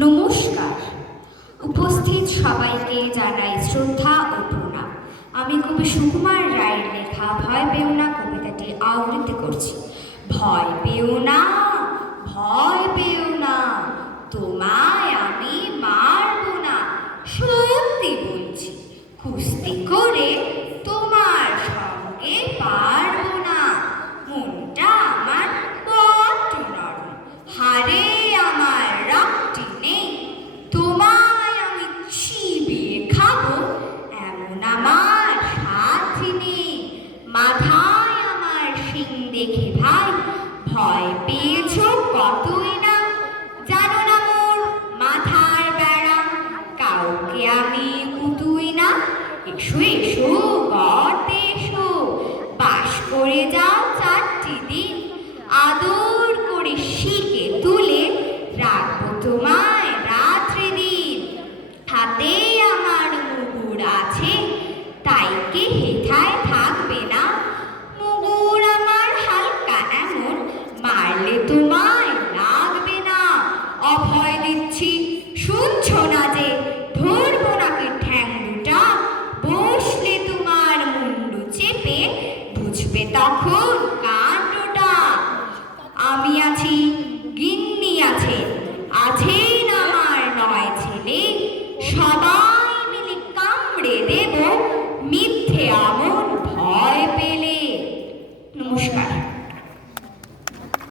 নমস্কার। উপস্থিত সবাইকে জানাই শ্রদ্ধা ও প্রণাম। আমি কবি সুকুমার রায়ের লেখা ভয় পেও না কবিতাটি আবৃত্তি করছি। ভয় পেও না